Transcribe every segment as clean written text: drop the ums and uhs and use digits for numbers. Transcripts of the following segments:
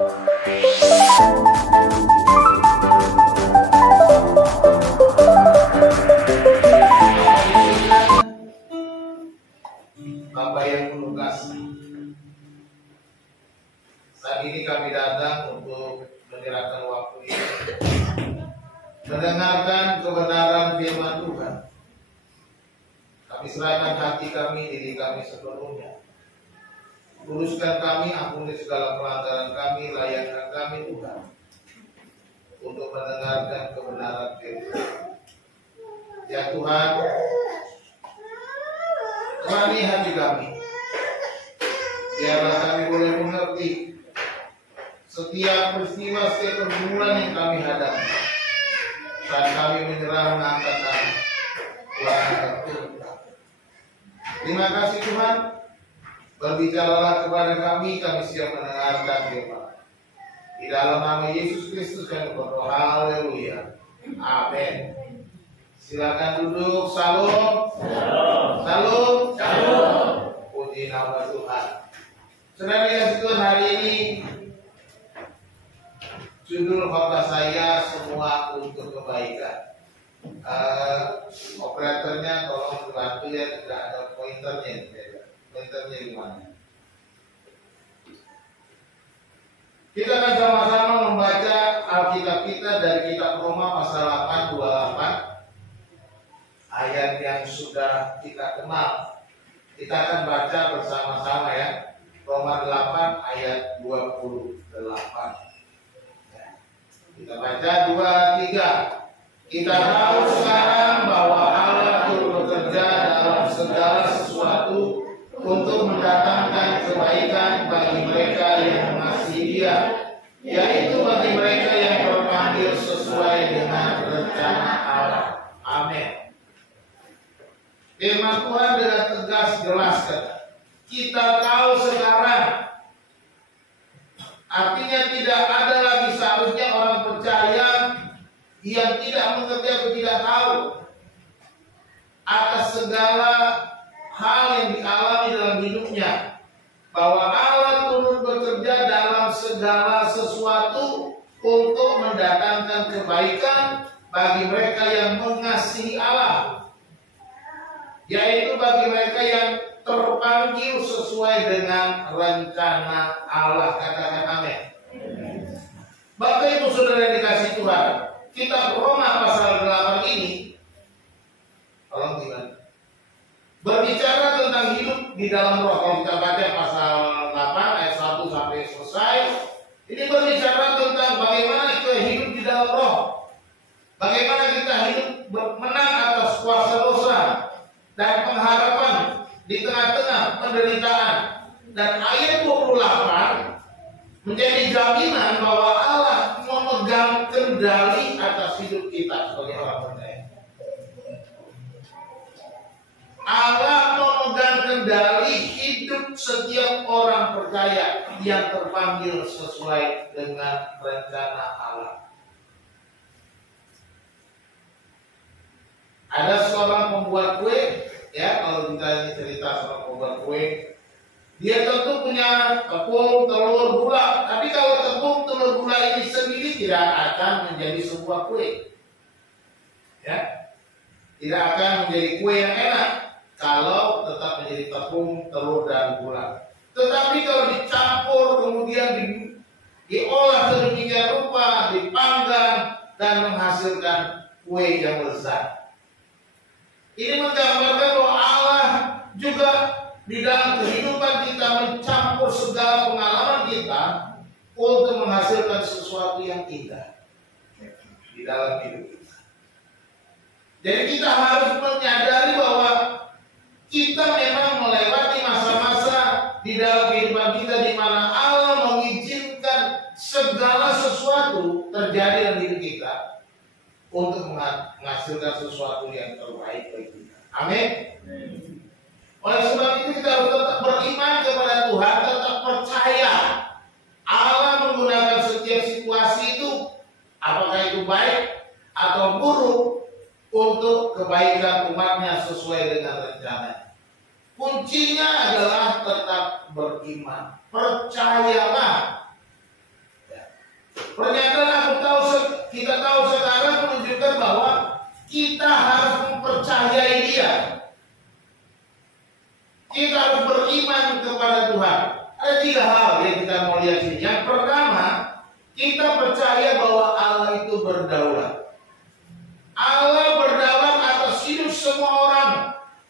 Bapa yang penuh kasih, saat ini kami datang untuk menyerahkan waktu ini, mendengarkan kebenaran firman Tuhan. Kami serahkan hati kami, diri kami sepenuhnya. Luruskan kami, ampuni segala pelanggaran kami, layakkan kami Tuhan, untuk mendengarkan kebenaran firman. Ya Tuhan, terani hati kami, biarlah kami boleh mengerti setiap peristiwa, setiap pergumulan yang kami hadapi. Saat kami menyerah mengangkat kami, Tuhan akan turun. Terima kasih Tuhan, berbicaralah kepada kami siap mendengarkan firman. Di dalam nama Yesus Kristus kami berdoa, haleluya, amin. Silakan duduk. Salam. Salam. Salam. Puji nama Tuhan. Saudara dikasih Tuhan, hari ini judul khotbah saya semua untuk kebaikan. Operatornya tolong dibantu ya, tidak ada pointernya. Pointernya di mana? Kita akan sama-sama membaca Alkitab kita dari kitab Roma pasal 8, 28. Ayat yang sudah kita kenal. Kita akan baca bersama-sama ya. Roma 8 ayat 28. Kita baca 2, 3. Kita tahu sekarang bahwa Allah turut bekerja dalam segala sesuatu untuk mendatangkan kebaikan bagi mereka yang mengasihi Dia, yaitu bagi mereka yang terpanggil sesuai dengan rencana Allah. Amin. Firman Tuhan dengan tegas jelas kata, kita tahu sekarang. Artinya tidak ada lagi seharusnya orang percaya yang tidak mengerti atau tidak tahu atas segala hal yang dialami dalam hidupnya, bahwa Allah turut bekerja dalam segala sesuatu untuk mendatangkan kebaikan bagi mereka yang mengasihi Allah, yaitu bagi mereka yang terpanggil sesuai dengan rencana Allah. Katakan amin. Bapak Ibu Saudara dikasih Tuhan, kitab Roma pasal 8 ini, tolong gimana? Berbicara tentang hidup di dalam roh. Kalau kita baca pasal 8 ayat 1 sampai selesai, ini berbicara tentang bagaimana kita hidup di dalam roh, bagaimana kita hidup menang atas kuasa dosa dan pengharapan di tengah-tengah penderitaan. Dan ayat 28 menjadi jaminan bahwa Allah memegang kendali atas hidup kita sebagai orang percaya. Allah memegang kendali hidup setiap orang percaya yang terpanggil sesuai dengan rencana Allah. Ada seorang pembuat kue, ya, kalau kita cerita soal pembuat kue, dia tentu punya tepung, telur, gula. Tapi kalau tepung, telur, gula ini sendiri tidak akan menjadi sebuah kue, ya, tidak akan menjadi kue yang enak kalau tetap menjadi tepung, telur, dan gula. Tetapi kalau dicampur kemudian diolah sedemikian rupa, dipanggang dan menghasilkan kue yang lezat. Ini menggambarkan bahwa Allah juga di dalam kehidupan kita mencampur segala pengalaman kita untuk menghasilkan sesuatu yang indah di dalam hidup kita. Jadi kita harus menyadari bahwa kita memang melewati masa-masa di dalam kehidupan kita di mana Allah mengizinkan segala sesuatu terjadi dalam hidup kita untuk menghasilkan sesuatu yang terbaik bagi kita. Amin. Oleh sebab itu kita harus tetap beriman kepada Tuhan, tetap percaya Allah menggunakan setiap situasi itu, apakah itu baik atau buruk, untuk kebaikan umatnya sesuai dengan rencana. Kuncinya adalah tetap beriman. Percayalah mencahayai Dia. Kita harus beriman kepada Tuhan. Ada 3 hal yang kita mau lihat sini. Yang pertama, kita percaya bahwa Allah itu berdaulat. Allah berdaulat atas hidup semua orang.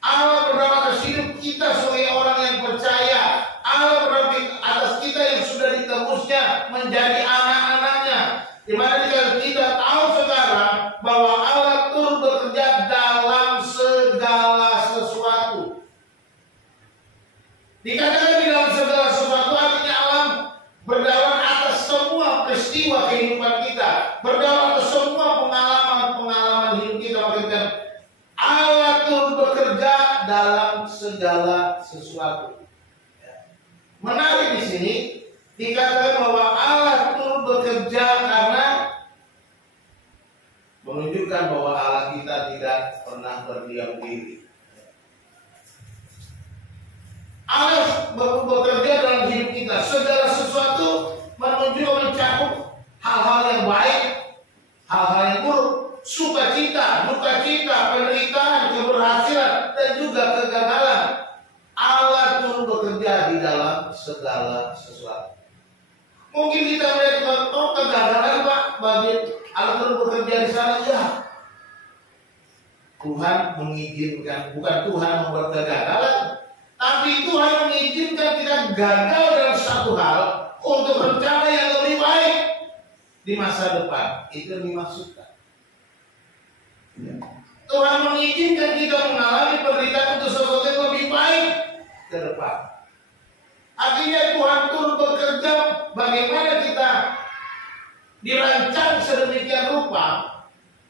Allah berdaulat atas hidup kita sebagai orang yang percaya. Allah berdaulat atas kita yang sudah ditebusnya menjadi anak-anaknya. Di mana kita tahu sekarang bahwa Allah turut bekerja dalam segala sesuatu. Dikatakan di dalam segala sesuatu artinya Allah berdaulat atas semua peristiwa kehidupan kita, berdaulat atas semua pengalaman hidup kita. Makanya Allah turut bekerja dalam segala sesuatu. Menarik di sini dikatakan bahwa Allah turut bekerja karena menunjukkan bahwa Allah kita tidak pernah berdiam diri. Allah bekerja dalam hidup kita. Segala sesuatu mencakup hal-hal yang baik, hal-hal yang buruk, sukacita, dukacita, penderitaan, keberhasilan, dan juga kegagalan. Allah turut bekerja di dalam segala sesuatu. Mungkin kita melihat kegagalan, Pak, bagi Allah turut bekerja di sana, ya. Tuhan mengizinkan, bukan Tuhan membuat kegagalan. Tapi Tuhan mengizinkan kita gagal dalam satu hal untuk rencana yang lebih baik di masa depan. Itu yang dimaksudkan. Tuhan mengizinkan kita mengalami penderitaan untuk sesuatu yang lebih baik ke depan. Artinya Tuhan turut bekerja bagaimana kita dirancang sedemikian rupa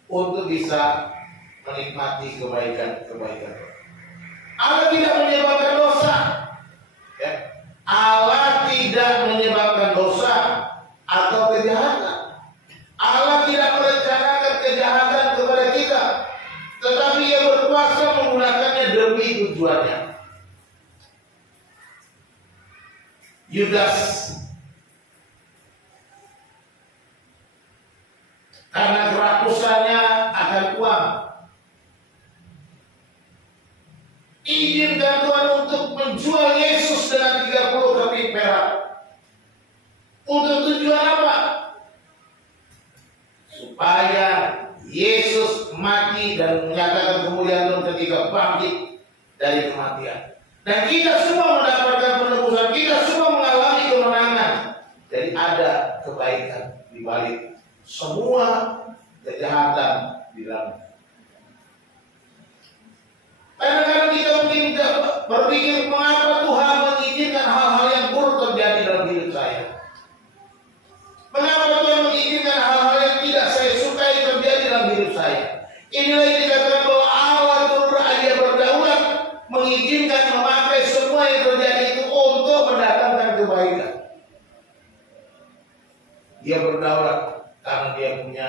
untuk bisa menikmati kebaikan-kebaikan. Allah tidak menyebabkan dosa. Ya. Allah tidak menyebabkan dosa atau kejahatan. Allah tidak merencanakan kejahatan kepada kita, tetapi Ia berkuasa menggunakannya demi tujuannya. Yudas karena kerakusannya akan uang, izinkan Tuhan untuk menjual Yesus dengan 30 keping perak. Untuk tujuan apa? Supaya Yesus mati dan menyatakan kemuliaan Tuhan ketika bangkit dari kematian. Dan kita semua mendapatkan penebusan, kita semua mengalami kemenangan. Jadi ada kebaikan di balik semua kejahatan di dalamnya. Kadang-kadang kita mungkin berpikir, mengapa Tuhan mengizinkan hal-hal yang buruk terjadi dalam hidup saya? Mengapa Tuhan mengizinkan hal-hal yang tidak saya sukai terjadi dalam hidup saya? Inilah yang dikatakan bahwa Allah Dia berdaulat, mengizinkan memakai semua yang terjadi itu untuk mendatangkan kebaikan. Dia berdaulat karena Dia punya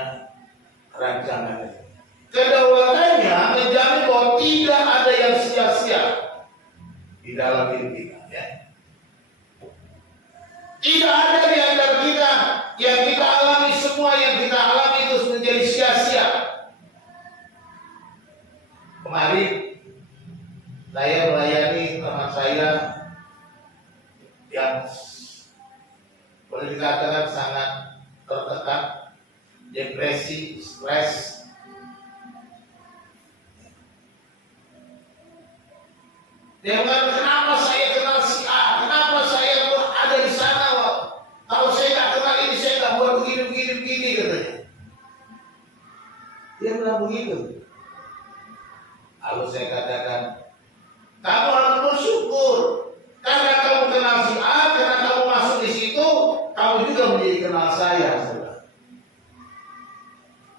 rancangan. Kedaulatannya menjamin bahwa tidak ada yang sia-sia di dalam hidup kita. Ya. Tidak ada di antara kita yang kita alami, semua yang kita alami itu menjadi sia-sia. Kemarin saya melayani teman saya yang boleh dikatakan sangat tertekan, depresi, stres. Dia mengatakan, kenapa saya kenal si A? Kenapa saya ada di sana? Kalau saya nggak kenal ini, saya nggak buat begini, katanya. Dia bilang begitu. Lalu saya katakan, kamu harus bersyukur. Karena kamu kenal si A, karena kamu masuk di situ, kamu juga menjadi kenal saya.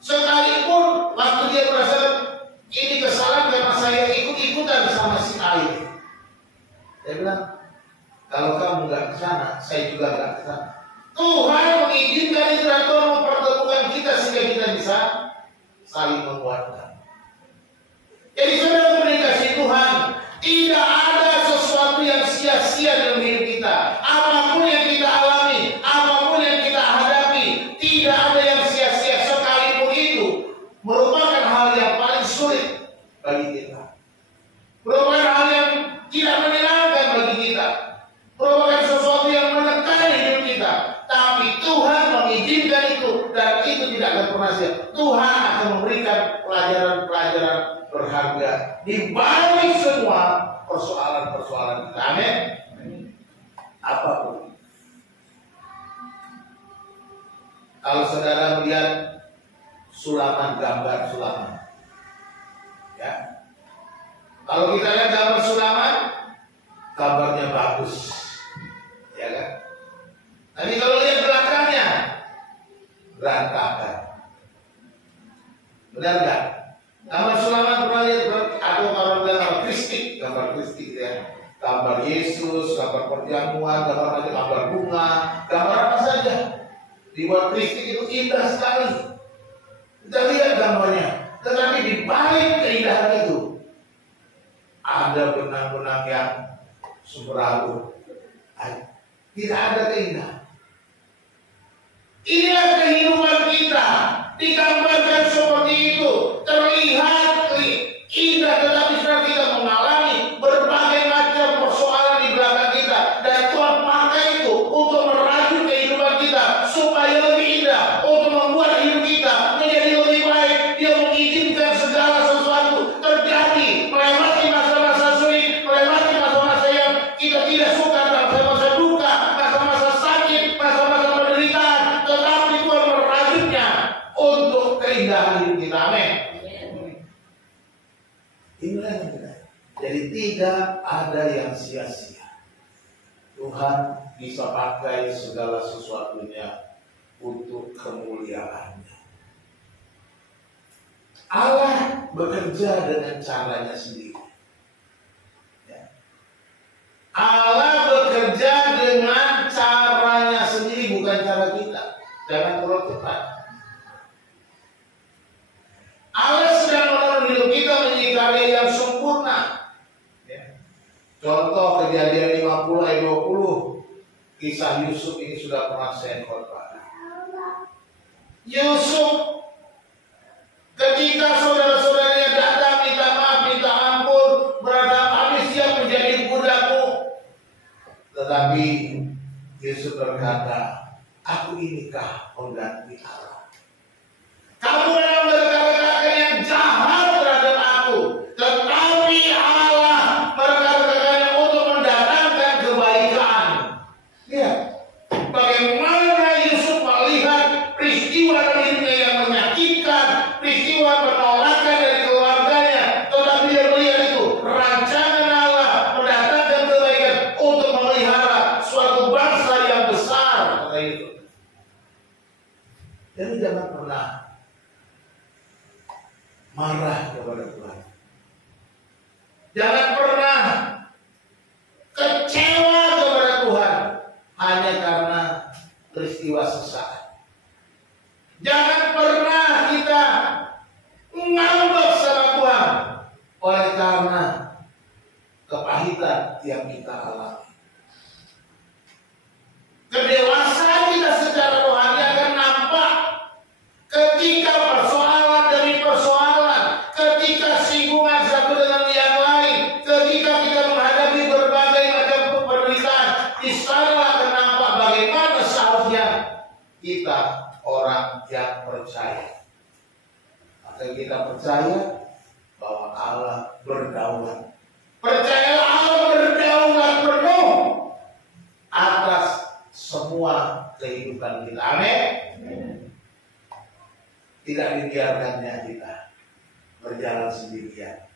Sekalipun waktu dia merasa ini kesalahan karena saya ikut-ikutan sama si A ini. Saya bilang, kalau kamu nggak ke sana, saya juga nggak ke sana. Tuhan mengizinkan itu dan Tuhan mempertemukan kita sehingga kita bisa saling menguatkan. Jadi saudara dikasih Tuhan, tidak ada sesuatu yang sia-sia dalam hidup kita. Apapun yang kita alami, apapun yang kita hadapi, tidak ada yang sia-sia. Sekalipun itu merupakan hal yang paling sulit bagi kita. manusia, Tuhan akan memberikan pelajaran-pelajaran berharga di balik semua persoalan-persoalan kita. Amin. Apapun. Kalau saudara melihat sulaman, gambar sulaman, ya. Kalau kita lihat gambar sulaman, gambarnya bagus, ya kan? Tapi kalau lihat belakangnya, berantakan. Benar nggak? Gambar sulaman pernah lihat, atau kalau bilang gambar Kristik, ya. Gambar Yesus, gambar perjamuan, gambar bunga, gambar apa saja. Dibuat Kristik itu indah sekali. Kita lihat gambarnya. Tetapi di balik keindahan itu ada benang-benang yang semeraut. Tidak ada keindahan. Inilah kehidupan kita. Digambarkan seperti itu. Terlihat indah, tetapi setelah kita mengalami berbagai macam persoalan di belakang kita. Dan Tuhan pakai itu untuk merajut kehidupan kita supaya lebih indah, untuk membuat hidup kita menjadi lebih baik. Dia mengizinkan segala sesuatu terjadi, melewati masa-masa sulit, melewati masa-masa yang kita tidak suka, masa-masa duka, masa-masa sakit, masa-masa penderitaan, tetapi Tuhan merajutnya untuk keindahan hidup kita. Amin. Inilah yang kita. Jadi tidak ada yang sia-sia. Tuhan bisa pakai segala sesuatunya untuk kemuliaannya. Allah bekerja dengan caranya sendiri. Ya. Allah bekerja dengan caranya sendiri, bukan cara kita. Jangan terlalu cepat. Allah sedang menolong hidup kita menjadi karya yang sempurna. Ya. Contoh Kejadian 50 ayat 20. Kisah Yusuf ini sudah pernah saya khotbahkan. Yusuf ketika saudara-saudaranya datang minta maaf, minta ampun, berkata, kami siap menjadi budakmu. Tetapi Yusuf berkata, aku inikah pengganti Allah? Kamu memang berkata-kata yang jahat terhadap aku, tetapi Allah berkata-kata untuk mendatangkan kebaikan. Ya, bagaimana Yusuf melihat peristiwa dirinya yang menyakitkan, peristiwa penolakan dari keluarganya, tetapi dia melihat itu rancangan Allah mendatangkan kebaikan untuk memelihara suatu bangsa yang besar. Kata itu. Jadi jangan pernah marah kepada Tuhan. Jangan pernah kecewa kepada Tuhan hanya karena peristiwa sesaat. Jangan pernah kita ngambek sama Tuhan oleh karena kepahitan yang kita alami. Kedewasaan kita secara rohani akan nampak ketika persoalan demi persoalan, ketika singgungan satu dengan yang lain, ketika kita menghadapi berbagai macam penderitaan, di sana akan nampak bagaimana seharusnya kita orang yang percaya. Maka kita percaya bahwa Allah berdaulat. Percayalah Allah berdaulat penuh atas semua kehidupan kita. Amin. Tidak dibiarkannya kita berjalan sendirian.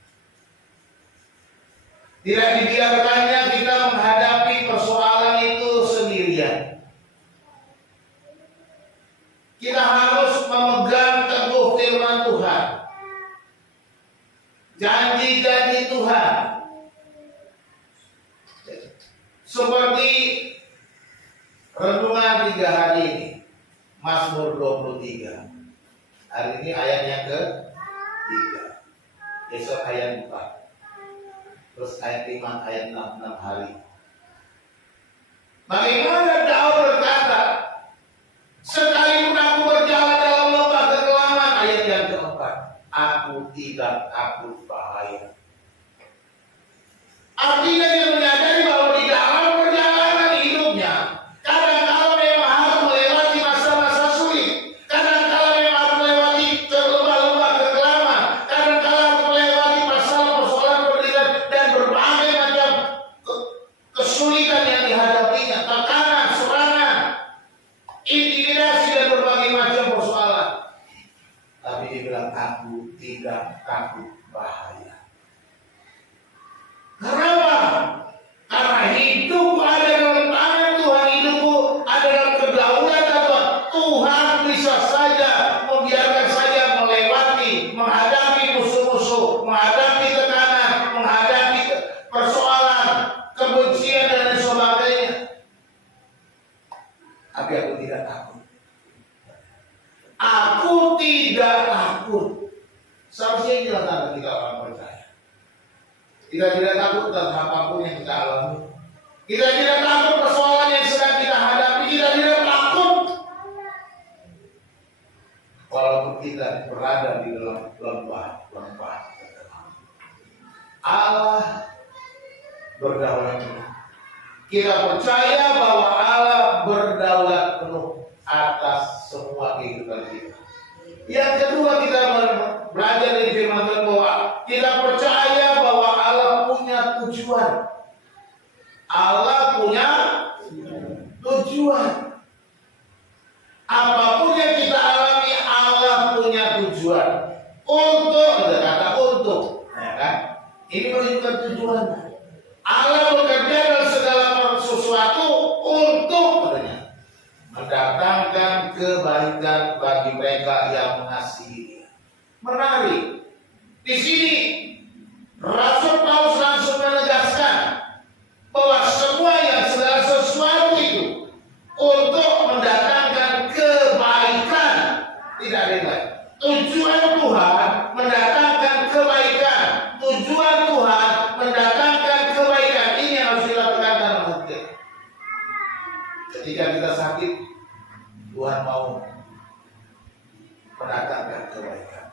Tidak dibiarkannya kita menghadapi persoalan itu sendirian. Kita harus memegang teguh firman Tuhan, janji-janji Tuhan. Seperti renungan 3 hari ini, Mazmur 23. Hari ini ayatnya ke-3, besok ayat 4, terus ayat 5, ayat 6 hari. Bagaimana Daud berkata, sekalipun aku berjalan dalam lembah kekelaman, ayat yang keempat, aku tidak takut bahaya. Artinya dia menyadari bahwa di dalam perjalanan hidupnya, kadang-kadang memang harus melewati masa-masa sulit, kadang-kadang memang harus melewati tidak takut bahaya. Kenapa? Karena hidup ada dalam tangan Tuhan, hidupku ada dalam kedaulatan Tuhan. Tuhan bisa saja membiarkan saya melewati, menghadapi musuh-musuh, menghadapi tekanan, menghadapi persoalan, kebencian dan lain sebagainya. Tapi aku tidak takut. Aku tidak takut. Seharusnya inilah tanda kita orang percaya. Kita tidak takut tentang apapun yang kita alami. Kita tidak takut persoalan yang sedang kita hadapi. Kita tidak takut. Walaupun kita berada di dalam lembah. Allah berdaulat penuh. Kita percaya bahwa Allah berdaulat penuh atas semua kehidupan kita. Yang kedua, kita belajar dari firman Tuhan bahwa kita percaya bahwa Allah punya tujuan. Allah punya tujuan. Apapun yang kita alami, Allah punya tujuan. Untuk, ada kata untuk, ya kan? Ini menunjukkan tujuan. Allah bekerja dalam segala sesuatu untuk mendatangkan kebaikan bagi mereka yang mengasihi Dia. Menarik. Di sini Rasul Paulus langsung menegaskan bahwa semua yang segala sesuatu itu untuk mendatangkan kebaikan, tidak ada yang lain. Tujuan Tuhan mendatangkan kebaikan. Tujuan Tuhan mendatangkan kebaikan. Ini yang harus kita tekankan dalam hati. Ketika kita sakit, Tuhan mau mendatangkan kebaikan.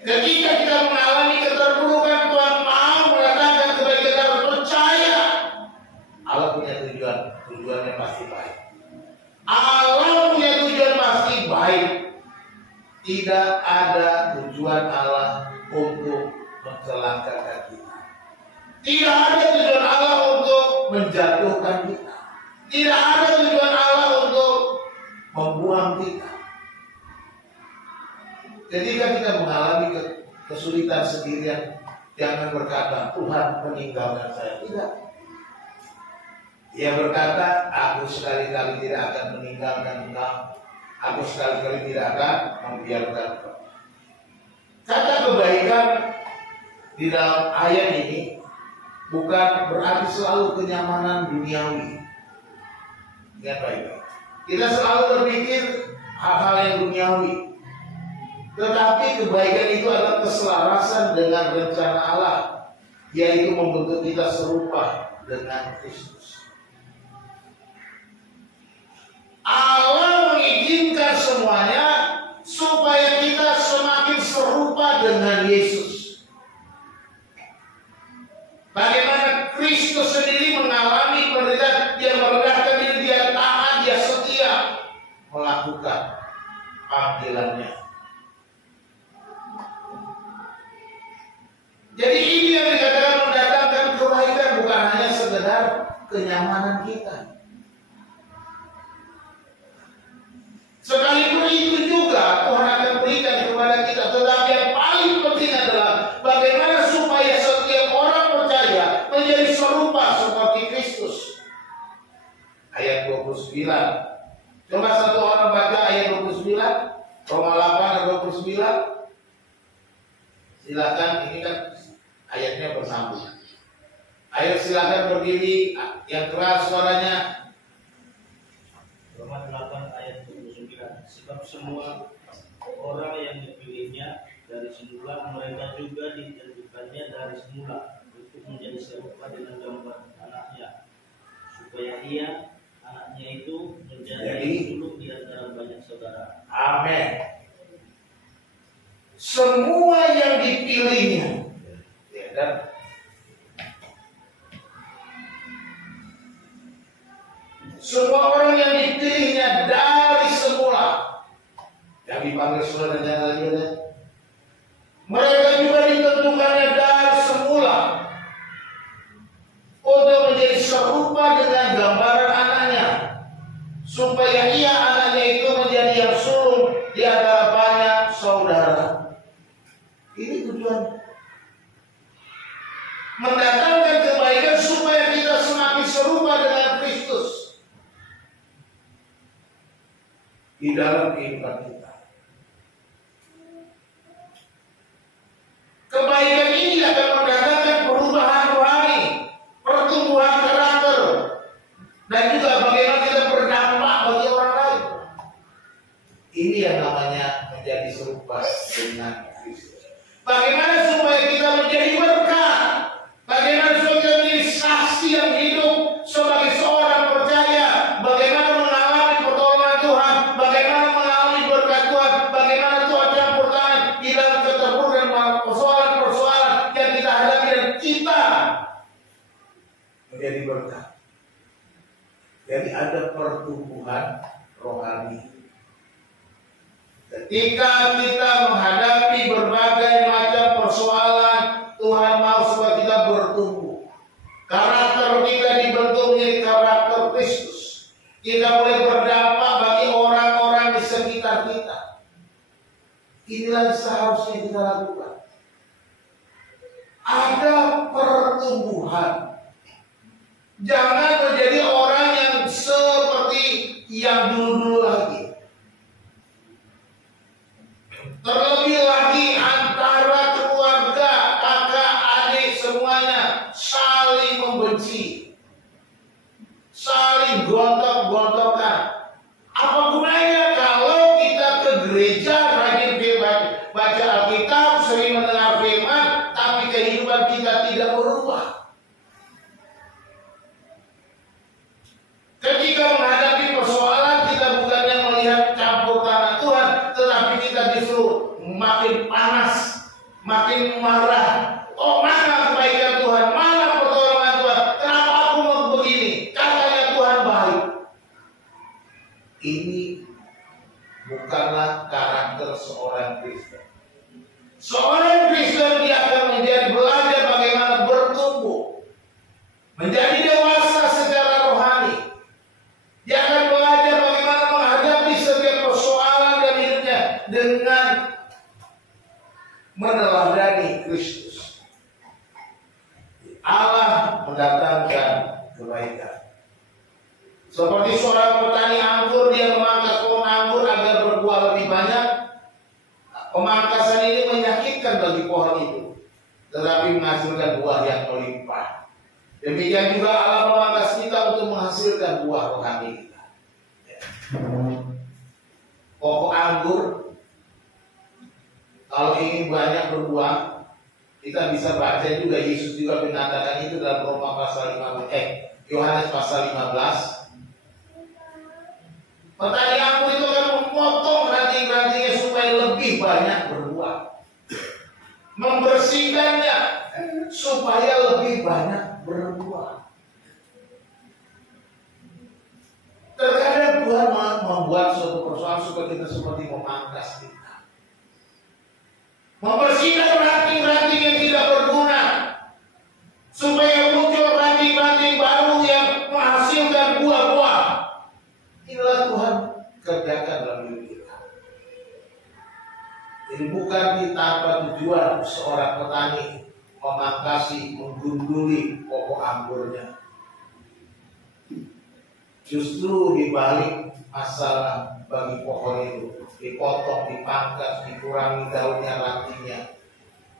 Ketika kita mengalami keterpurukan, Tuhan mau mendatangkan kebaikan. Kita harus percaya Allah punya tujuan. Tujuannya pasti baik. Allah punya tujuan pasti baik. Tidak ada tujuan Allah untuk mencelakakan kita. Tidak ada tujuan Allah untuk menjatuhkan kita. Tidak ada tujuan Allah untuk membuang kita. Ketika kita mengalami kesulitan sendirian, jangan berkata, Tuhan meninggalkan saya. Tidak. Dia berkata, aku sekali-kali tidak akan meninggalkan engkau. Aku sekali-kali tidak akan membiarkan engkau. Kata kebaikan di dalam ayat ini bukan berarti selalu kenyamanan duniawi. Ingat baik-baik. Kita selalu berpikir hal-hal yang duniawi. Tetapi kebaikan itu adalah keselarasan dengan rencana Allah, yaitu membentuk kita serupa dengan Kristus. Allah mengizinkan semuanya supaya kita semakin serupa dengan Yesus. Bagaimana Kristus sendiri mengalami penderitaan, dia merendahkan diri, dia taat, dia setia melakukan panggilannya. Jadi ini yang dikatakan mendatangkan kebaikan, bukan hanya sekedar kenyamanan kita. Sekalipun itu juga Tuhan akan berikan kepada kita. Tetapi yang paling penting adalah bagaimana supaya setiap orang percaya menjadi serupa seperti Kristus. Ayat 29. Coba satu orang baca ayat 29. Roma 8 dan 29. Silakan, ini kan ayatnya bersambung. Ayo silakan berdiri yang keras suaranya. Roma 8 ayat 29. Sebab semua orang yang dipilihnya dari semula, mereka juga ditentukannya dari semula untuk menjadi serupa dengan gambar anaknya, supaya ia, anaknya itu, menjadi sulung di antara banyak saudara. Amin. Semua yang dipilihnya, ya kan? Semua orang yang dipilihnya dari semula, yang dipanggil saudara dan lainnya, mereka juga ditentukannya dari semula untuk menjadi serupa dengan gambaran anaknya, supaya ia, anaknya itu, menjadi yang sulung di antara banyak saudara. di dalam kehidupan kita. Kebaikan ini akan mendatangkan perubahan rohani, pertumbuhan karakter, dan juga bagaimana kita berdampak bagi orang lain. Ini yang namanya menjadi serupa dengan Kristus. Bagaimana supaya kita menjadi berkat? Bagaimana supaya kita menjadi saksi yang hidup sebagai seorang percaya? Bagaimana mengalami pertolongan Tuhan? Bagaimana mengalami berkat Tuhan? Bagaimana Tuhan campur tangan di dalam keterpurukan persoalan-persoalan yang kita hadapi dan kita menjadi berkat. Jadi ada pertumbuhan rohani. Ketika kita menghadapi berbagai macam persoalan, Tuhan mau supaya kita bertumbuh. Karakter kita dibentuk menjadi karakter Kristus. Kita boleh berdampak bagi orang-orang di sekitar kita. Inilah seharusnya kita lakukan. Ada pertumbuhan. Jangan menjadi orang yang seperti yang dulu-dulu lagi. Terlebih lagi antara keluarga, kakak, adik, semuanya saling membenci, saling gontok-gontokan. Apa gunanya kalau kita ke gereja rajin baca Alkitab, sering mendengar firman, tapi kehidupan kita tidak berubah? Ketika menghadapi persoalan, kita bukannya melihat campur tangan Tuhan, tetapi kita justru makin panas, makin marah. Oh, mana kebaikan Tuhan? Mana pertolongan Tuhan? Kenapa aku mau begini? Katanya Tuhan baik. Ini bukanlah karakter seorang Kristen. Seorang Kristen dia akan menjadi belajar bagaimana bertumbuh, menjadi dewasa secara rohani. Dia akan belajar bagaimana menghadapi setiap persoalan dalam hidupnya dengan meneladani Kristus. Allah mendatangkan kebaikan. Seperti seorang petani anggur, dia memangkas pohon anggur agar berbuah lebih banyak. Pemangkasan ini menyakitkan bagi pohon itu, tetapi menghasilkan buah yang melimpah. Demikian juga Allah memangkas kita untuk menghasilkan buah rohani kita. Pokok anggur kalau ingin banyak berbuah, kita bisa baca juga, Yesus juga mengatakan itu dalam Roma pasal 15, Yohanes pasal 15. Petani anggur itu akan memotong ranting-rantingnya supaya lebih banyak berbuah, membersihkannya supaya lebih banyak berbuah. Terkadang Tuhan membuat suatu persoalan supaya kita seperti memangkas kita, membersihkan ranting-ranting yang tidak berguna, supaya muncul ranting-ranting baru yang menghasilkan buah-buah. Inilah Tuhan kerjakan dalam hidup kita. Jadi bukan tanpa tujuan seorang petani memangkasi, menggunduli pokok anggurnya. Justru dibalik masalah bagi pohon itu, dipotong, dipangkas, dikurangi daunnya, rantingnya,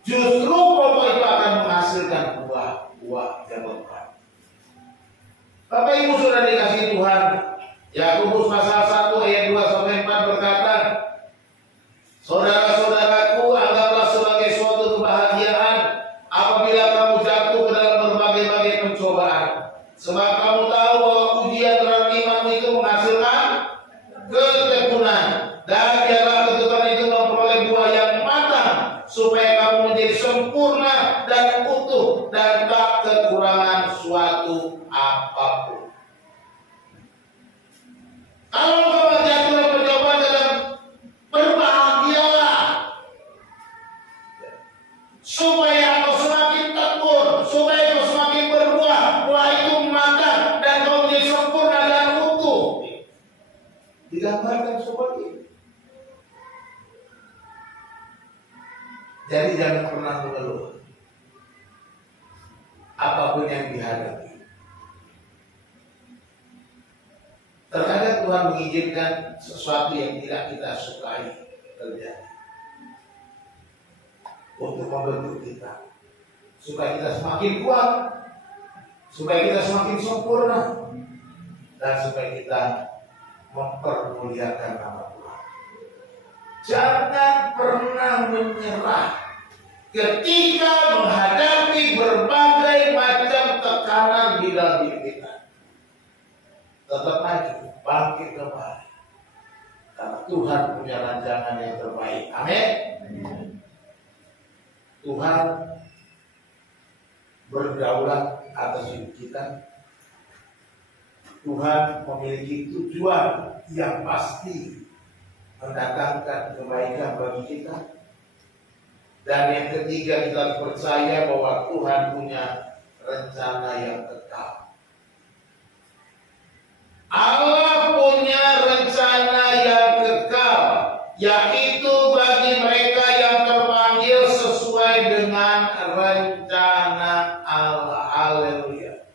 justru pokok itu akan menghasilkan buah-buah yang lebat. Bapak Ibu sudah dikasih Tuhan, Yakobus pasal 1 ayat 2 sampai 4 berkata, saudara-saudaraku, anggaplah sebagai suatu kebahagiaan apabila kamu jatuh ke dalam berbagai-bagai pencobaan, sebab kamu tahu bahwa ujian terhadap imanmu itu menghasilkan ketekunan, dan biarlah ketekunan itu memperoleh buah yang matang, supaya kamu menjadi sempurna dan utuh dan tak kekurangan suatu apapun. Kalau kau jatuh dalam percobaan, dalam berbahagialah, supaya kau semakin tekun, supaya kau semakin berbuah, buah itu matang dan kau menjadi sempurna dan utuh. Digambarkan seperti ini. Jadi jangan pernah mengeluh apapun yang dihadapi. Terkadang Tuhan mengizinkan sesuatu yang tidak kita sukai terjadi untuk membentuk kita, supaya kita semakin kuat, supaya kita semakin sempurna, dan supaya kita mempermuliakan nama Tuhan. Jangan pernah menyerah ketika menghadapi berbagai macam tekanan di dalam diri kita. Tetap maju, bangkit kembali, karena Tuhan punya rancangan yang terbaik. Amin. Tuhan berdaulat atas hidup kita. Tuhan memiliki tujuan yang pasti mendatangkan kebaikan bagi kita. Dan yang ketiga, kita percaya bahwa Tuhan punya rencana yang kekal. Allah punya rencana yang kekal, yaitu bagi mereka yang terpanggil sesuai dengan rencana Allah. Haleluya.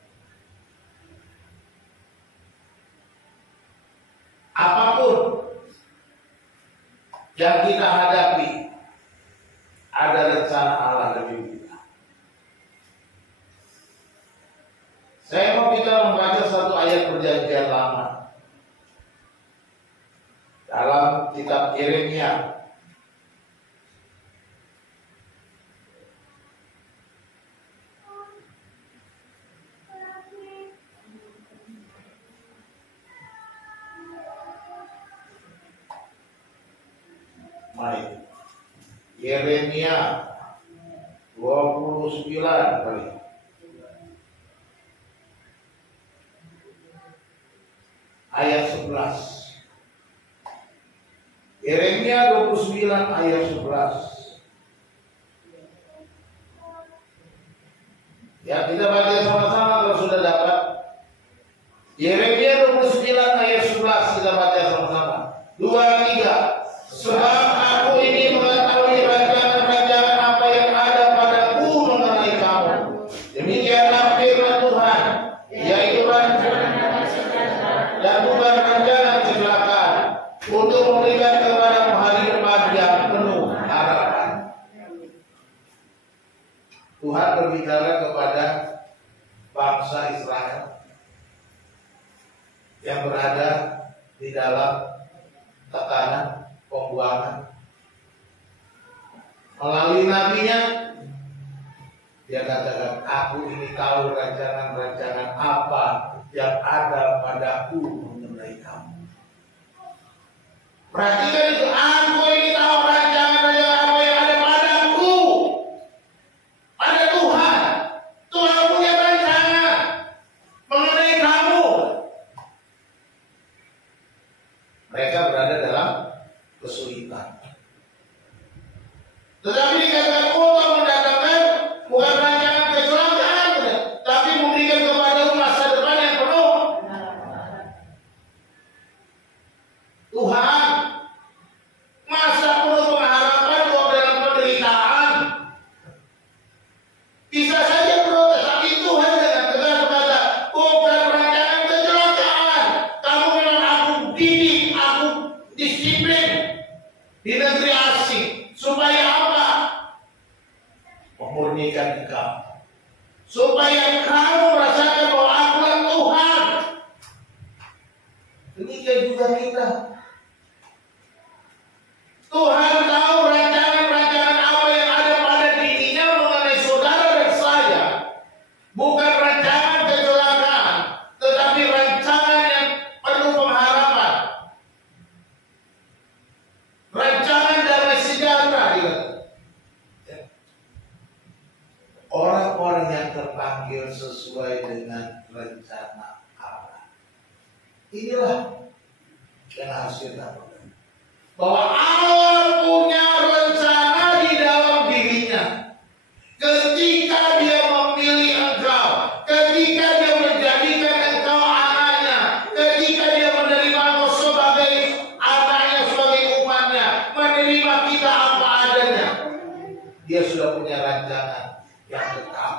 Apapun yang kita hadapi, ada rencana Allah bagi kita. Saya mau kita membaca satu ayat perjanjian lama dalam kitab Yeremia. Mari, Yeremia 29 kali. Ayat 11. Yeremia 29 ayat 11. Ya, kita baca sama-sama kalau sudah dapat. Yeremia 29 ayat 11, kita baca sama-sama. 2, 3. Sebab aku ini mengetahui rancangan-rancangan apa yang ada padaku mengenai kamu. Demikianlah firman Tuhan, yaitu rancangan dan bukan rancangan kecelakaan, untuk memberikan kepadamu hari depan yang penuh harapan. Tuhan berbicara kepada bangsa Israel yang berada di dalam tekanan, pembuangan. Melalui nabinya, dia katakan, aku ini tahu rancangan-rancangan apa yang ada padaku mengenai kamu. Perhatikan itu, aku ini tahu rancangan-rancangan apa yang ada padaku. Ada Tuhan. Tuhan punya rancangan mengenai kamu. Mereka berada dalam kesulitan. Tetapi dikatakan untuk mendatangkan bukan rancangan kecelakaan, tapi memberikan kepadamu masa depan yang penuh. Tuhan, masa penuh pengharapan kok dalam penderitaan. Bisa saja bro, tetapi Tuhan dengan tegas berkata, bukan rancangan kecelakaan. Kamu memang aku didik, aku disiplin di negeri asing. Supaya apa? Memurnikan engkau. Supaya kamu merasakan bahwa akulah Tuhan. Demikian juga kita. Tuhan tahu rancangan-rancangan apa yang ada pada dirinya mengenai saudara dan saya. Bukan rancangan kecelakaan, tetapi rancangan yang penuh pengharapan. Rancangan damai sejahtera. Orang-orang yang terpanggil sesuai dengan rencana Allah. Inilah yang harus kita lakukan. Bahwa Allah punya rencana di dalam dirinya. Ketika dia memilih engkau, ketika dia menjadikan engkau anaknya, ketika dia menerima engkau sebagai anaknya, sebagai umatnya, menerima kita apa adanya, dia sudah punya rancangan yang kekal.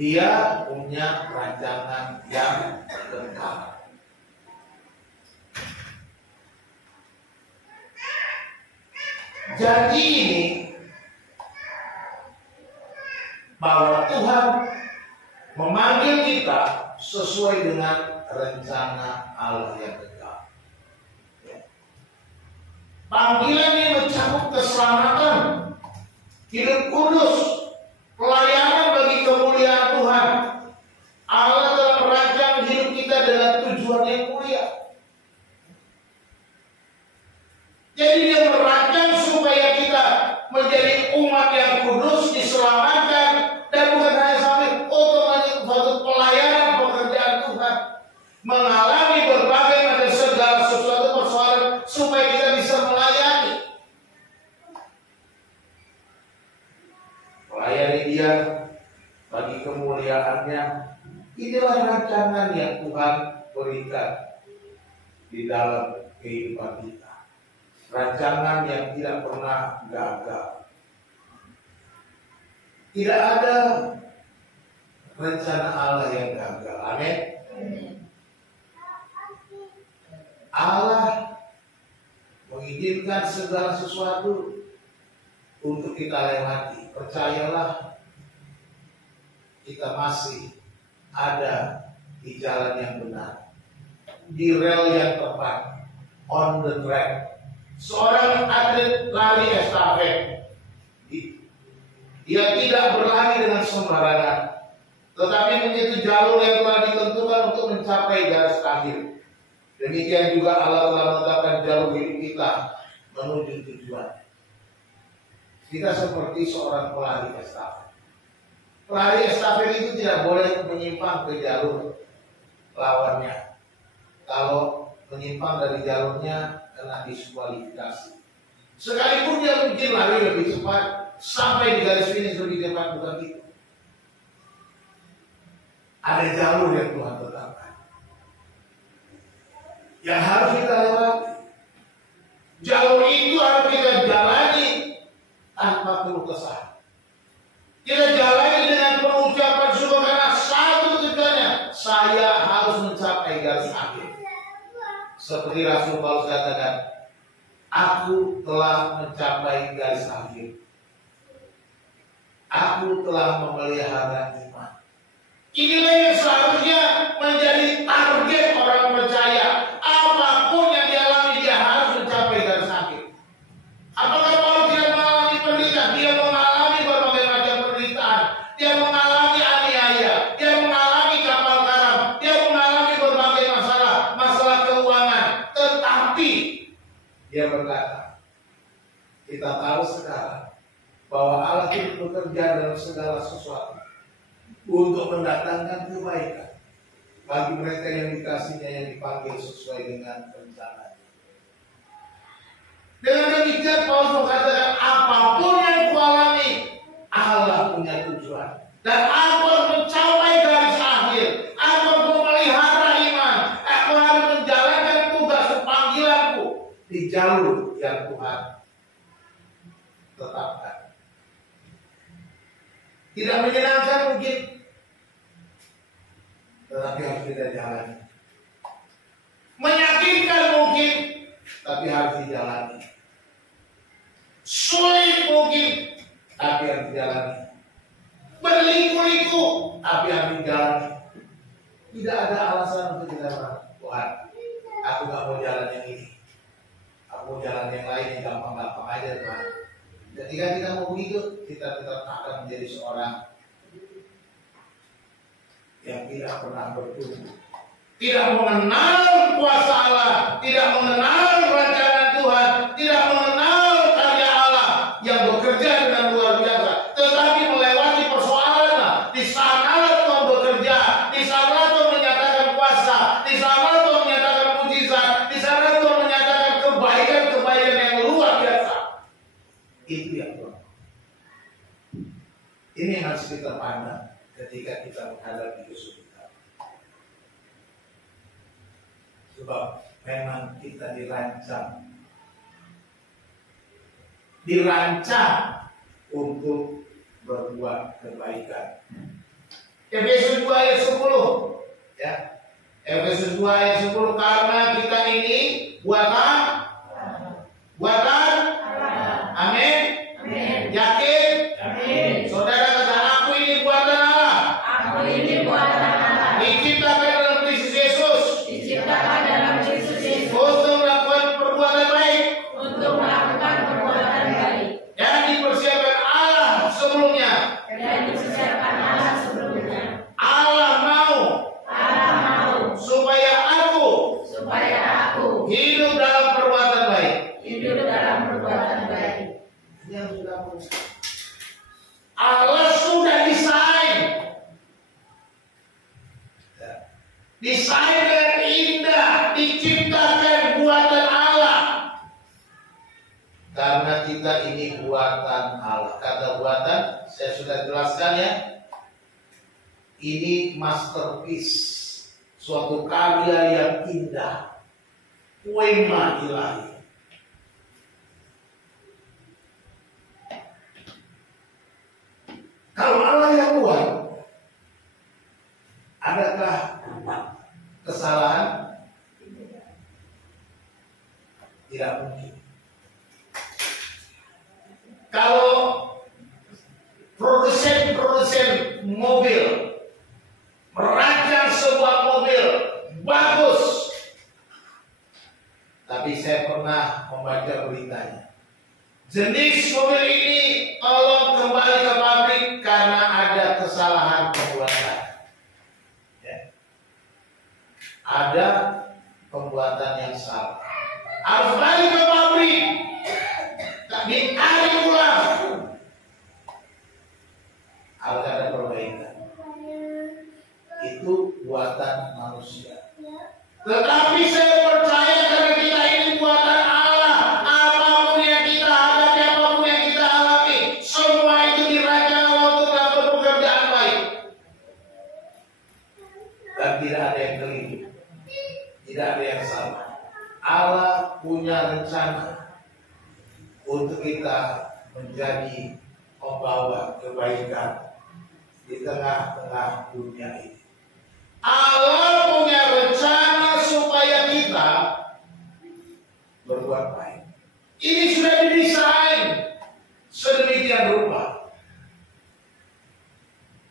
Dia punya rancangan yang kekal. Janji ini bahwa Tuhan memanggil kita sesuai dengan rencana Allah yang kekal. Panggilan ini mencakup keselamatan, hidup kudus, pelayanan bagi kemuliaan Tuhan. Allah telah merancang hidup kita dengan tujuan yang mulia. Jadi Dia merancang supaya kita menjadi umat yang kudus, diselamatkan, dan bukan hanya sampai suatu pelayanan pekerjaan Tuhan, mengalami berbagai macam segala sesuatu persoalan supaya kita bisa melayani. Melayani Dia bagi kemuliaannya. Inilah rancangan yang Tuhan berikan di dalam kehidupan kita. Rancangan yang tidak pernah gagal. Tidak ada rencana Allah yang gagal. Amin. Allah mengizinkan segala sesuatu untuk kita lewati. Percayalah, kita masih ada di jalan yang benar, di rel yang tepat, on the track. Seorang atlet lari estafet, dia tidak berlari dengan sembarangan, tetapi begitu jalur yang telah ditentukan untuk mencapai garis akhir. Demikian juga Allah telah menetapkan jalur hidup kita menuju tujuan. Kita seperti seorang pelari estafet. Pelari estafet itu tidak boleh menyimpang ke jalur lawannya. Kalau menyimpang dari jalurnya, kena diskualifikasi. Sekalipun dia mungkin lari lebih cepat, sampai di garis finish lebih cepat, bukan itu. Ada jalur yang Tuhan tetapkan, yang harus kita lewati. Jalur itu harus kita jalani tanpa keluh kesah. Kita jalani dengan pengucapan syukur karena satu tujuannya, saya harus mencapai garis akhir. Seperti Rasul Paulus katakan, aku telah mencapai garis akhir. Aku telah memelihara iman. Inilah yang seharusnya menjadi target orang percaya. Apapun yang dialami, dia harus mencapai garis akhir. Apakah Paulus tidak mengalami penderitaan? Dia mengalami berbagai macam penderitaan. Dia mengalami aniaya. Dia mengalami kapal karam. Dia mengalami berbagai masalah keuangan. Tetapi dia berkata, kita tahu sekarang bahwa Allah itu bekerja dalam segala sesuatu untuk mendatangkan kebaikan bagi mereka yang dikasihnya, yang dipanggil sesuai dengan rencana. Dengan demikian Paulus mengatakan, apapun yang kualami, Allah punya tujuan, dan aku harus mencapai garis akhir. Aku harus memelihara iman. Aku harus menjalankan tugas panggilanku di jalur yang Tuhan tetapkan. Tidak menyenangkan mungkin, tetapi harus kita jalani. Menyakitkan mungkin, tapi harus dijalani. Sulit mungkin, tapi harus dijalani. Berliku-liku, tapi harus dijalani. Tidak ada alasan untuk kita berkata, Tuhan, aku gak mau jalan yang ini. Aku mau jalan yang lain yang gampang-gampang aja, Tuhan. Ketika kita mau begitu, kita tetap akan menjadi seorang yang tidak pernah bertumbuh, tidak mengenal kuasa Allah, tidak mengenal rancangan Tuhan, tidak mengenal karya Allah yang bekerja dengan luar biasa. Tetapi melewati persoalan, di sana Tuhan bekerja, di sana Tuhan menyatakan kuasa, di sana Tuhan menyatakan mujizat, di sana Tuhan menyatakan kebaikan-kebaikan yang luar biasa. Itu yang Tuhan. Ini yang harus kita pandang ketika kita menghadapi kesulitan. Sebab memang kita dirancang untuk berbuat kebaikan. Efesus 2 ayat 10. Ya. Efesus 2 ayat 10, karena kita ini buatan amin. Amin. Yakin? Amin. Saudara kata, aku ini buatan Allah. Aku ini buatan Allah. Diciptakan dalam Kristus Yesus. Diciptakan dalam Kristus Yesus. Untuk melakukan perbuatan baik. Untuk melakukan perbuatan baik. Dan dipersiapkan Allah sebelumnya. Dan dipersiapkan Allah sebelumnya. Allah mau supaya aku hidup dalam perbuatan baik. Hidup dalam perbuatan baik. Yang sudah Allah sudah desain dengan indah, diciptakan buatan Allah. Karena kita ini buatan Allah. Kata buatan, saya sudah jelaskan ya. Ini masterpiece, suatu karya yang indah, poema ilahi. Kalau Allah yang buat, adakah kesalahan? Tidak mungkin. Kalau produsen mobil merancang sebuah mobil bagus, tapi saya pernah membaca beritanya, jenis mobil ini tolong kembali ke pabrik karena ada kesalahan pembuatan. Ya. Ada pembuatan yang salah, harus balik ke pabrik, ditarik ulang, harus ada perbaikan. Itu buatan manusia. Tetapi saya percaya karena kita ini buatan Allah, apapun yang kita hadapi, apapun yang kita alami, semua itu dirancang Allah untuk melakukan pekerjaan baik. Dan tidak ada yang keliru, tidak ada yang salah. Allah punya rencana untuk kita menjadi pembawa kebaikan di tengah-tengah dunia ini. Allah punya rencana supaya kita berbuat baik. Ini sudah didesain sedemikian rupa.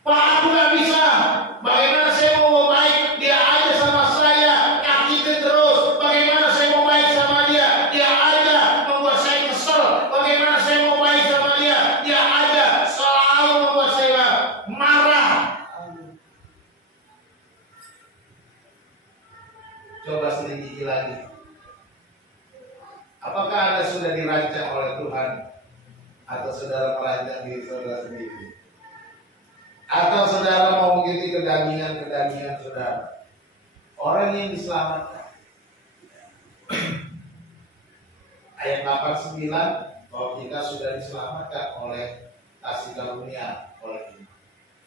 Pak, aku nggak bisa. Bagaimana saya mau baik? Dia aja sama saya, nyakitin terus. Bagaimana saya mau baik sama dia? Dia aja membuat saya kesel. Bagaimana saya mau baik sama dia? Dia aja selalu membuat saya marah. Coba selidiki lagi. Apakah Anda sudah dirancang oleh Tuhan? Atau saudara merancang diri saudara sendiri? Atau saudara mau mengikuti kedagingan saudara? Orang yang diselamatkan, ayat 89, bahwa kita sudah diselamatkan oleh kasih karunia oleh Dia.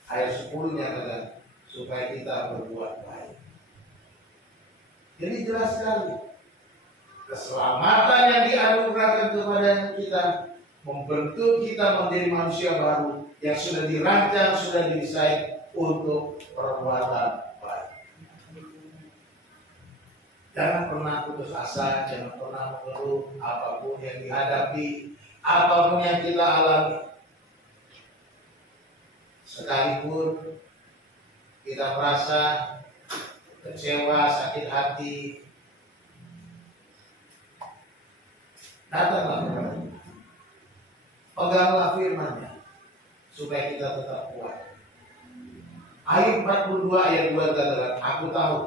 Ayat 10 nyatakan supaya kita berbuat baik. Jadi jelas sekali, keselamatan yang dianugerahkan kepada kita membentuk kita menjadi manusia baru yang sudah dirancang, sudah didesain untuk perbuatan baik. Jangan pernah putus asa, jangan pernah mengeluh apapun yang dihadapi, apapun yang kita alami. Sekalipun kita merasa kecewa, sakit hati, datanglah kepada Tuhan. Peganglah firman-Nya supaya kita tetap kuat. Ayat 42 ayat 2 katakan, aku tahu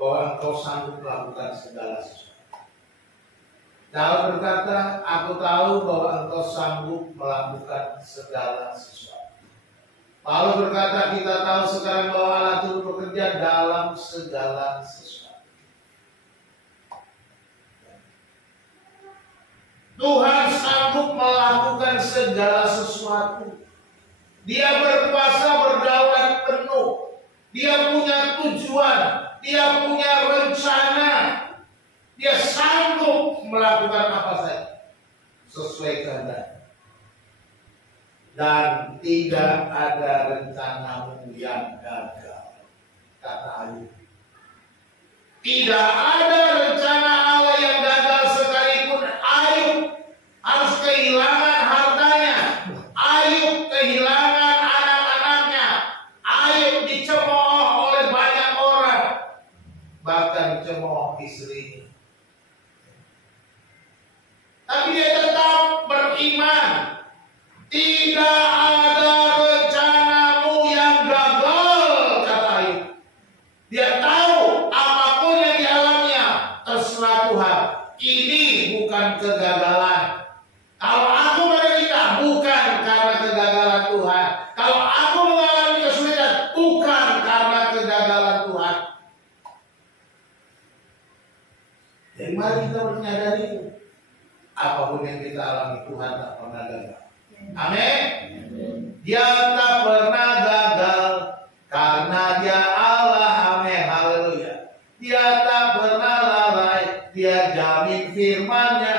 bahwa engkau sanggup melakukan segala sesuatu. Daud berkata, aku tahu bahwa engkau sanggup melakukan segala sesuatu. Paulus berkata, kita tahu sekarang bahwa Allah turut bekerja dalam segala sesuatu. Tuhan sanggup melakukan segala sesuatu. Dia berkuasa berdaulat penuh. Dia punya tujuan. Dia punya rencana. Dia sanggup melakukan apa saja sesuai kehendak. dan tidak ada rencanamu yang gagal. Kata Ayub. Tidak ada rencana Allah yang gagal sekalipun Ayub harus kehilangan hartanya. Ayub kehilangan anak-anaknya. Ayub dicemooh oleh banyak orang. Bahkan cemooh istrinya. Tapi dia tetap beriman. Tidak ada rencanamu yang gagal, kata Ayub. Dia tahu apapun yang dialaminya terserah Tuhan. Ini bukan kegagalan. Kalau aku menderita bukan karena kegagalan Tuhan. Kalau aku mengalami kesulitan bukan karena kegagalan Tuhan. Jadi mari kita menyadari itu. Apapun yang kita alami Tuhan tak pernah gagal. Amin. Dia tak pernah gagal karena dia Allah. Amin. Haleluya. Dia tak pernah lalai. Dia jamin firman-Nya.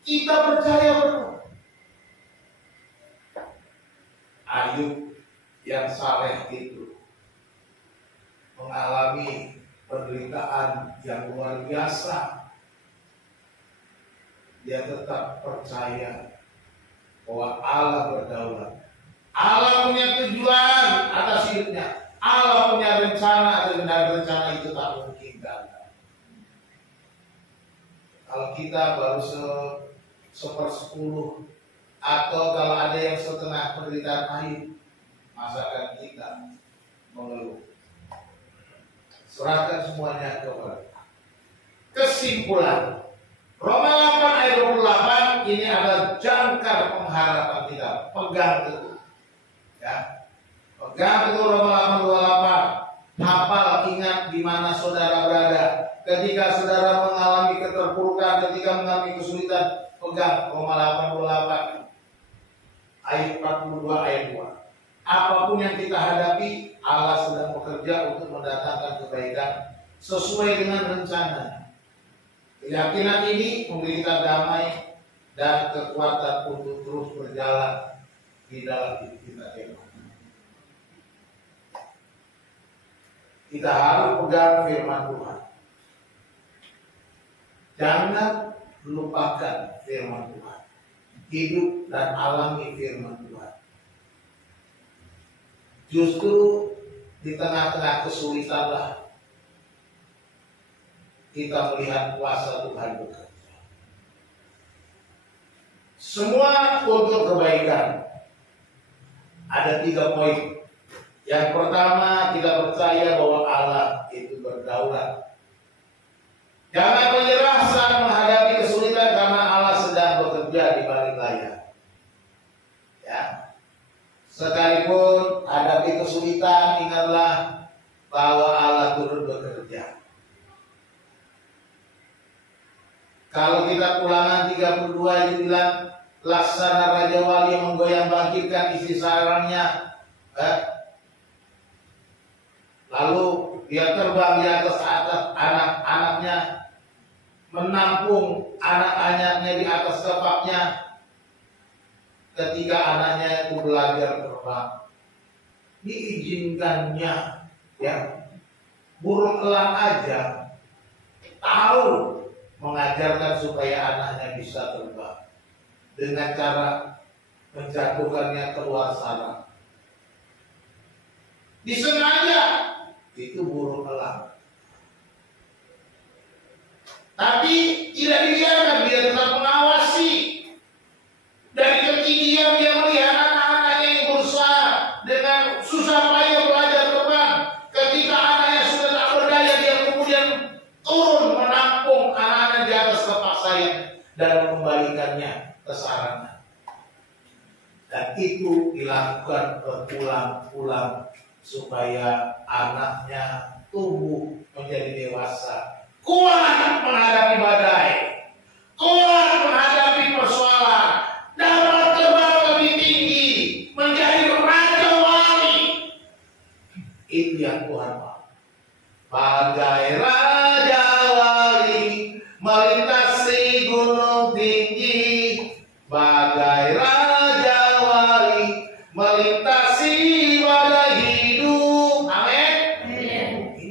Kita percaya betul. Ayub yang saleh itu mengalami penderitaan yang luar biasa. Dia tetap percaya bahwa Allah berdaulat. Allah punya tujuan atas hidupnya. Allah punya rencana, dan rencana itu tak mungkin gagal. Kalau kita baru sepersepuluh atau kalau ada yang setengah penderitaan Ayub, masakan kita mengeluh. Serahkan semuanya kepada. Kesimpulan Roma 8 ayat 28 ini adalah jangkar pengharapan kita. Pegang teguh. Ya. Pegang teguh Roma 8 28. Hafal, ingat di mana saudara berada. Ketika saudara mengalami keterpurukan, ketika mengalami kesulitan, pegang Roma 8 28. Ayat 42 ayat 2. Apapun yang kita hadapi, Allah sedang bekerja untuk mendatangkan kebaikan sesuai dengan rencananya. Keyakinan ini memberi kita damai dan kekuatan untuk terus berjalan di dalam hidup kita. Kita harus pegang firman Tuhan. Jangan lupakan firman Tuhan. Hidup dan alami firman Tuhan. Justru di tengah-tengah kesulitanlah kita melihat kuasa Tuhan bekerja. Semua untuk kebaikan. Ada 3 poin. Yang pertama, kita percaya bahwa Allah itu berdaulat. Jangan menyerah saat menghadapi kesulitan karena Allah sedang bekerja di balik layar. Ya. Sekalipun hadapi kesulitan, ingatlah bahwa Allah turut bekerja. Kalau kita Ulangan 32 itu bilang, laksana Raja Wali yang menggoyang bangkitkan isi sarangnya. Lalu dia terbang di atas anak-anaknya, menampung anak-anaknya di atas kepaknya. Ketika anaknya itu belajar terbang, diizinkannya, ya, burung elang aja tahu mengajarkan supaya anaknya bisa terbang dengan cara menjatuhkannya keluar sarang. Disengaja itu burung elang. Tapi tidak dibiarkan, dia tetap mengawasi. Dari ketinggian dia melihat anak-anaknya yang berusaha dengan susah payah belajar terbang. Ketika anaknya sudah tak berdaya, dia kemudian turun menampung anak-anak di atas kepak sayap dan mengembalikannya ke sarangnya. Dan itu dilakukan berulang-ulang supaya anaknya tumbuh menjadi dewasa, kuat menghadapi badai, kuat menghadapi persoalan, dapat terbang lebih tinggi, menjadi Raja Wali. Itu yang Tuhan mau. Bagai Raja Wali melintasi gunung tinggi, bagai Raja Wali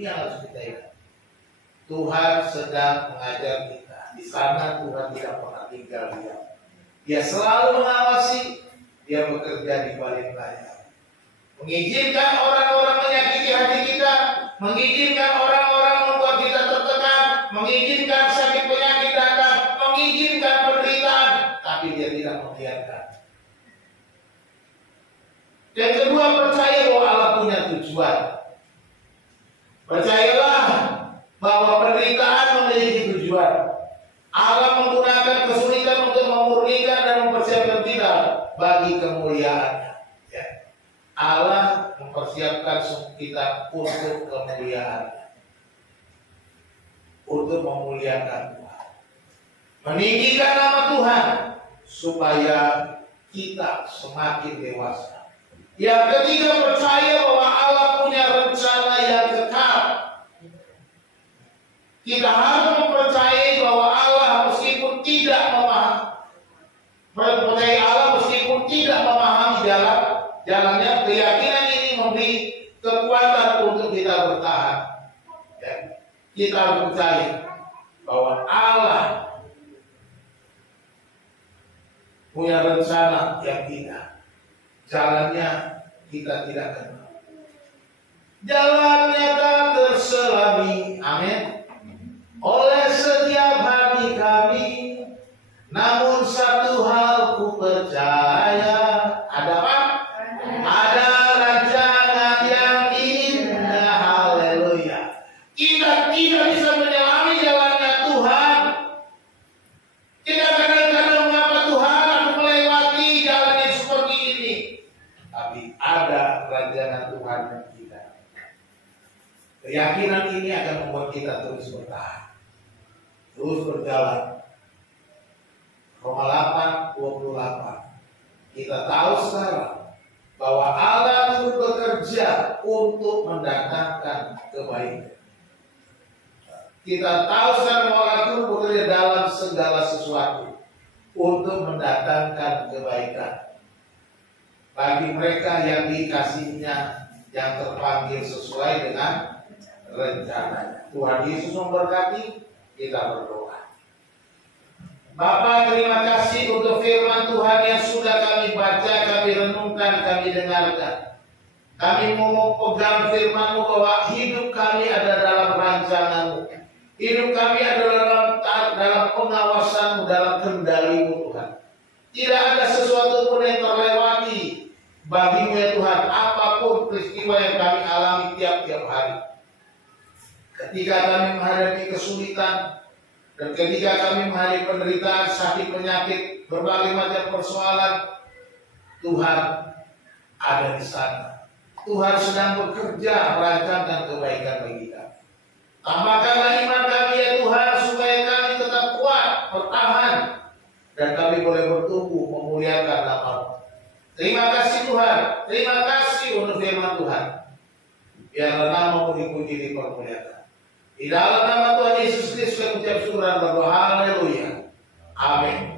yang harus kita ingat. Tuhan sedang mengajar kita. Di sana Tuhan tidak pernah tinggal diam. Dia selalu mengawasi, dia bekerja di balik layar. Mengizinkan orang-orang menyakiti hati kita, mengizinkan orang-orang membuat kita tertekan, mengizinkan sakit penyakit datang, mengizinkan penderitaan, tapi dia tidak membiarkan. Yang kedua, percaya bahwa Allah punya tujuan. Percayalah bahwa penderitaan memiliki tujuan. Allah menggunakan kesulitan untuk memurnikan dan mempersiapkan kita bagi kemuliaannya. Ya. Allah mempersiapkan kita untuk kemuliaannya, untuk memuliakan Tuhan, meninggikan nama Tuhan supaya kita semakin dewasa. Yang ketiga, percaya bahwa Allah punya rencana yang kekal. Kita harus mempercayai bahwa Allah meskipun tidak memahami jalannya, keyakinan ini memberi kekuatan untuk kita bertahan. Ya. Kita harus percaya bahwa Allah punya rencana yang indah. Jalannya kita tidak kenal. Jalannya tak terselami, amin, oleh setiap hati kami. Namun satu hal ku percaya, ada apa? Ada rancangan yang indah, haleluya. Kita tidak bisa menyelami jalannya Tuhan. Kita kadang-kadang mengapa Tuhan aku melewati jalan yang seperti ini. Tapi ada rancangan Tuhan yang kita. Keyakinan ini akan membuat kita terus bertahan, terus berjalan. Roma 8:28. Kita tahu sekarang bahwa Allah turut bekerja untuk mendatangkan kebaikan. Kita tahu sekarang bahwa Allah turut bekerja dalam segala sesuatu untuk mendatangkan kebaikan bagi mereka yang dikasihinya, yang terpanggil sesuai dengan rencananya. Tuhan Yesus memberkati. Kita berdoa. Bapa, terima kasih untuk firman Tuhan yang sudah kami baca, kami renungkan, kami dengarkan. Kami mau pegang firman-Mu bahwa hidup kami ada dalam rancangan-Mu. Hidup kami adalah dalam pengawasan-Mu, dalam kendali-Mu Tuhan. Tidak ada sesuatu pun yang terlewati bagi-Mu ya Tuhan. Apapun peristiwa yang kami alami tiap-tiap hari. Ketika kami menghadapi kesulitan, dan ketika kami menghadapi penderitaan, sakit, penyakit, berbagai macam persoalan, Tuhan ada di sana. Tuhan sedang bekerja merancangkan kebaikan bagi kami. Tambahkanlah iman kami ya Tuhan, supaya kami tetap kuat, bertahan, dan kami boleh bertumbuh memuliakan nama-Mu. Terima kasih Tuhan, terima kasih untuk firman Tuhan. Biarlah nama-Mu dipuji, dipermuliakan. Di dalam nama Tuhan Yesus Kristus kami ucap syukur dan berdoa. Haleluya. Amin.